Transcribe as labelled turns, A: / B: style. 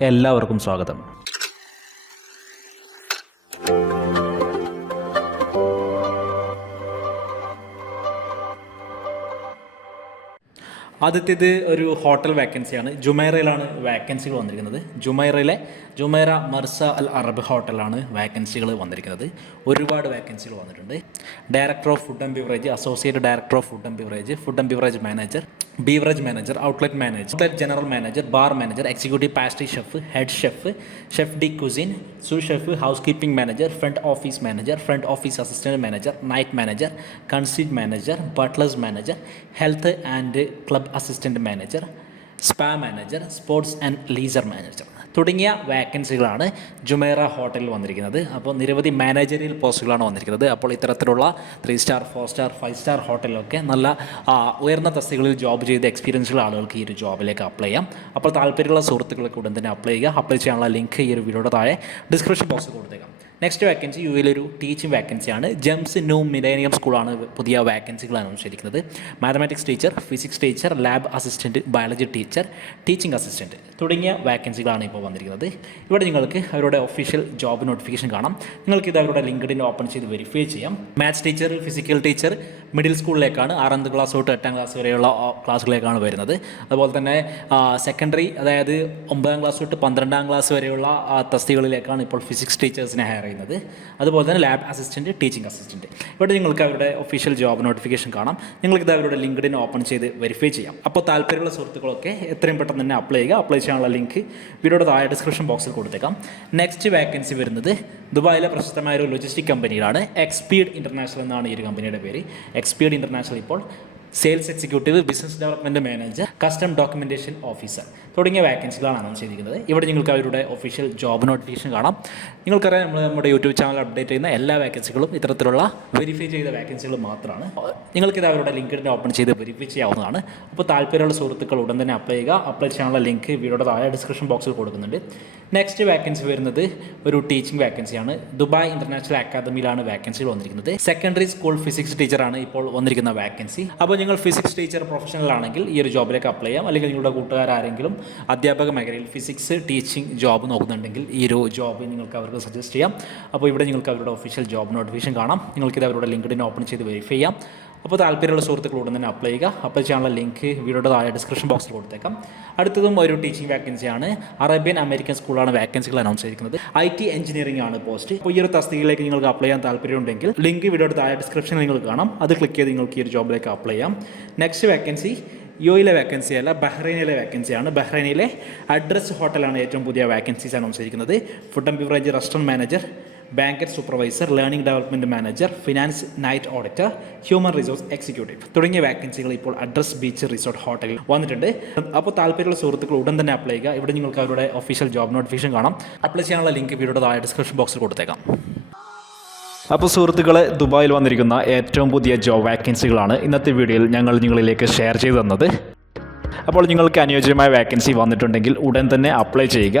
A: എല്ലാവർക്കും സ്വാഗതം. ആദ്യത്തേത് ഒരു ഹോട്ടൽ വാക്കൻസിയാണ്. ജുമൈറയിലാണ് വാക്കൻസികൾ വന്നിരിക്കുന്നത്. ജുമൈറയിലെ ജുമൈറ മർസ അൽ അറബ് ഹോട്ടലാണ് വാക്കൻസികൾ വന്നിരിക്കുന്നത്. ഒരുപാട് വാക്കൻസികൾ വന്നിട്ടുണ്ട്. Director of food and beverage associate director of food and beverage food and beverage manager beverage manager outlet manager outlet general manager bar manager executive pastry chef head chef chef de cuisine sous chef housekeeping manager front office manager front office assistant manager night manager concierge manager butlers manager health and club assistant manager spa manager sports and leisure manager തുടങ്ങിയ വാക്കൻസികളാണ് Jumeirah ഹോട്ടലിൽ വന്നിരിക്കുന്നത്. അപ്പോൾ നിരവധി managerial പോസ്റ്റുകളാണ് വന്നിരിക്കുന്നത്. അപ്പോൾ ഇത്തരത്തിലുള്ള three star four star five star ഹോട്ടലിലൊക്കെ നല്ല ഉയർന്ന തസ്തികളിൽ ജോബ് ചെയ്ത എക്സ്പീരിയൻസുള്ള ആളുകൾക്ക് ഈ ഒരു ജോബിലേക്ക് അപ്ലൈ ചെയ്യാം. അപ്പോൾ താല്പര്യമുള്ള സുഹൃത്തുക്കൾക്ക് ഉടൻ തന്നെ അപ്ലൈ ചെയ്യുക. അപ്ലൈ ചെയ്യാനുള്ള ലിങ്ക് ഈ ഒരു വീഡിയോയുടെ താഴെ ഡിസ്ക്രിപ്ഷൻ ബോക്സിൽ കൊടുത്തേക്കാം. നെക്സ്റ്റ് വാക്കൻസി യു എയിലൊരു ടീച്ചിങ് വാക്കൻസിയാണ് ജെംസ് ന്യൂ മിലേനിയം സ്കൂളാണ് പുതിയ വാക്കൻസികൾ അനൗൺസ് ചെയ്തിരിക്കുന്നത് mathematics teacher physics teacher lab assistant biology teacher teaching assistant തുടങ്ങിയ വാക്കൻസികളാണ് ഇപ്പോൾ വന്നിരിക്കുന്നത്. ഇവിടെ നിങ്ങൾക്ക് അവരുടെ ഒഫീഷ്യൽ ജോബ് നോട്ടിഫിക്കേഷൻ കാണാം. നിങ്ങൾക്ക് ഇത് അവരുടെ ലിങ്ക്ഡിൻ ഓപ്പൺ ചെയ്ത് വെരിഫൈ ചെയ്യാം. Maths teacher physical teacher middle സ്കൂളിലേക്കാണ് ആറാം ക്ലാസ് തൊട്ട് എട്ടാം ക്ലാസ് വരെയുള്ള ക്ലാസ്സുകളിലേക്കാണ് വരുന്നത്. അതുപോലെ തന്നെ സെക്കൻഡറി അതായത് ഒമ്പതാം ക്ലാസ് തൊട്ട് പന്ത്രണ്ടാം ക്ലാസ് വരെയുള്ള തസ്തികളിലേക്കാണ് ഇപ്പോൾ ഫിസിക്സ് ടീച്ചേഴ്സിനെ ഹയർ ചെയ്യുന്നത്. അതുപോലെ തന്നെ ലാബ് അസിസ്റ്റന്റ് ടീച്ചിങ് അസിസ്റ്റന്റ് ഇവിടെ നിങ്ങൾക്ക് അവരുടെ ഒഫീഷ്യൽ ജോബ് നോട്ടിഫിക്കേഷൻ കാണാം. നിങ്ങൾക്കിത് അവരുടെ ലിങ്ക്ഡിൻ ഓപ്പൺ ചെയ്ത് വെരിഫൈ ചെയ്യാം. അപ്പോൾ താല്പര്യമുള്ള സുഹൃത്തുക്കളൊക്കെ എത്രയും പെട്ടെന്ന് തന്നെ അപ്ലൈ ചെയ്യുക. അപ്ലൈ ചെയ്യാനുള്ള ലിങ്ക് വീഡിയോയുടെ താഴെ ഡിസ്ക്രിപ്ഷൻ ബോക്സിൽ കൊടുത്തേക്കാം. നെക്സ്റ്റ് വേക്കൻസി വരുന്നത് ദുബായിലെ പ്രശസ്തമായ ഒരു ലോജിസ്റ്റിക് കമ്പനിയിലാണ് എക്സ്പീഡ് ഇന്റർനാഷണൽ എന്നാണ് ഈ ഒരു കമ്പനിയുടെ പേര്. എക്സ്പീഡ് ഇന്റർനാഷണൽ ഇപ്പോൾ sales executive business development manager custom documentation officer തുടങ്ങിയ വാക്കൻസികളാണ് അനൗൺസ് ചെയ്തിരിക്കുന്നത്. ഇവിടെ നിങ്ങൾക്ക് അവരുടെ ഒഫീഷ്യൽ ജോബ് നോട്ടിഫിക്കേഷൻ കാണാം. നിങ്ങൾക്കറിയാം നമ്മൾ നമ്മുടെ യൂട്യൂബ് ചാനൽ അപ്ഡേറ്റ് ചെയ്യുന്ന എല്ലാ വാക്കൻസികളും ഇത്തരത്തിലുള്ള വെരിഫൈ ചെയ്ത വാക്കൻസികൾ മാത്രമാണ്. നിങ്ങൾക്കിത് അവരുടെ ലിങ്കിന്റെ ഓപ്പൺ ചെയ്ത് വെരിഫൈ ചെയ്യാവുന്നതാണ്. അപ്പോൾ താല്പര്യമുള്ള സുഹൃത്തുക്കൾ ഉടൻ തന്നെ അപ്ലൈ ചെയ്യുക. അപ്ലൈ ചെയ്യാനുള്ള ലിങ്ക് വീഡിയോയുടെ താഴെ ഡിസ്ക്രിപ്ഷൻ ബോക്സിൽ കൊടുക്കുന്നുണ്ട്. നെക്സ്റ്റ് വാക്കൻസി വരുന്നത് ഒരു ടീച്ചിങ് വാക്കൻസിയാണ് ദുബായ് ഇന്റർനാഷണൽ അക്കാദമിയിലാണ് വാക്കൻസികൾ വന്നിരിക്കുന്നത്. സെക്കൻഡറി സ്കൂൾ ഫിസിക്സ് ടീച്ചറാണ് ഇപ്പോൾ വന്നിരിക്കുന്ന വാക്കൻസി അപ്പോൾ നിങ്ങൾ ഫിസിക്സ് ടീച്ചർ പ്രൊഫഷണൽ ആണെങ്കിൽ ഈ ഒരു ജോബിലേക്ക് അപ്ലൈ ചെയ്യാം. അല്ലെങ്കിൽ നിങ്ങളുടെ കൂട്ടുകാരാരെങ്കിലും അധ്യാപക മേഖലയിൽ ഫിസിക്സ് ടീച്ചിങ് ജോബ് നോക്കുന്നുണ്ടെങ്കിൽ ഈ ഒരു ജോബ് നിങ്ങൾക്ക് അവർക്ക് സജസ്റ്റ് ചെയ്യാം. അപ്പോൾ ഇവിടെ നിങ്ങൾക്ക് അവരുടെ ഒഫീഷ്യൽ ജോബ് നോട്ടിഫിക്കേഷൻ കാണാം. നിങ്ങൾക്കിത് അവരുടെ ലിങ്ക്ഡിൻ ഓപ്പൺ ചെയ്ത് വെരിഫൈ ചെയ്യാം. അപ്പോൾ താല്പര്യമുള്ള സുഹൃത്തുക്കൾ ഉടൻ തന്നെ അപ്ലൈ ചെയ്യുക. അപ്ലൈ ചെയ്യാനുള്ള ലിങ്ക് വീഡിയോയുടെ താഴെ ഡിസ്ക്രിപ്ഷൻ ബോക്സിൽ കൊടുത്തേക്കാം. അടുത്തതും ഒരു ടീച്ചിങ് വാക്കൻസിയാണ് അറേബ്യൻ അമേരിക്കൻ സ്കൂളാണ് വാക്കൻസികൾ അനൗൺസ് ചെയ്തിരിക്കുന്നത്. ഐ ടി എഞ്ചിനീയറിംഗ് ആണ് പോസ്റ്റ് അപ്പോൾ ഈ ഒരു തസ്തികയിലേക്ക് നിങ്ങൾക്ക് അപ്ലൈ ചെയ്യാൻ താല്പര്യമുണ്ടെങ്കിൽ ലിങ്ക് വീഡിയോയുടെ താഴെ ഡിസ്ക്രിപ്ഷനിൽ നിങ്ങൾ കാണാം. അത് ക്ലിക്ക് ചെയ്ത് നിങ്ങൾക്ക് ഈ ഒരു ജോബിലേക്ക് അപ്ലൈ ചെയ്യാം. നെക്സ്റ്റ് വാക്കൻസി യു എയിലെ വാക്കൻസി അല്ല ബഹ്റൈനിലെ വാക്കൻസിയാണ് ബഹ്റൈനിലെ അഡ്രസ് ഹോട്ടലാണ് ഏറ്റവും പുതിയ വാക്കൻസീസ് അനൗൺസ് ചെയ്തിരിക്കുന്നത്. Food and beverage restaurant manager banquet supervisor learning development manager finance night auditor human resource executive തുടങ്ങിയ വാക്കൻസികൾ ഇപ്പോൾ അഡ്രസ് ബീച്ച് റിസോർട്ട് ഹോട്ടലിൽ വന്നിട്ടുണ്ട്. അപ്പോൾ താല്പര്യമുള്ള സുഹൃത്തുക്കൾ ഉടൻ തന്നെ അപ്ലൈ ചെയ്യുക. ഇവിടെ നിങ്ങൾക്ക് അവരുടെ ഒഫീഷ്യൽ ജോബ് നോട്ടിഫിക്കേഷൻ കാണാം. അപ്ലൈ ചെയ്യാനുള്ള ലിങ്ക് വീഡിയോയുടെ താഴെ ഡിസ്ക്രിപ്ഷൻ ബോക്സിൽ കൊടുത്തേക്കാം. അപ്പോൾ സുഹൃത്തുക്കളെ ദുബായിൽ വന്നിരിക്കുന്ന ഏറ്റവും പുതിയ ജോബ് വാക്കൻസികളാണ് ഇന്നത്തെ വീഡിയോയിൽ ഞങ്ങൾ നിങ്ങളിലേക്ക് ഷെയർ ചെയ്തു തന്നത്. അപ്പോൾ നിങ്ങൾക്ക് അനുയോജ്യമായ വാക്കൻസി വന്നിട്ടുണ്ടെങ്കിൽ ഉടൻ തന്നെ അപ്ലൈ ചെയ്യുക.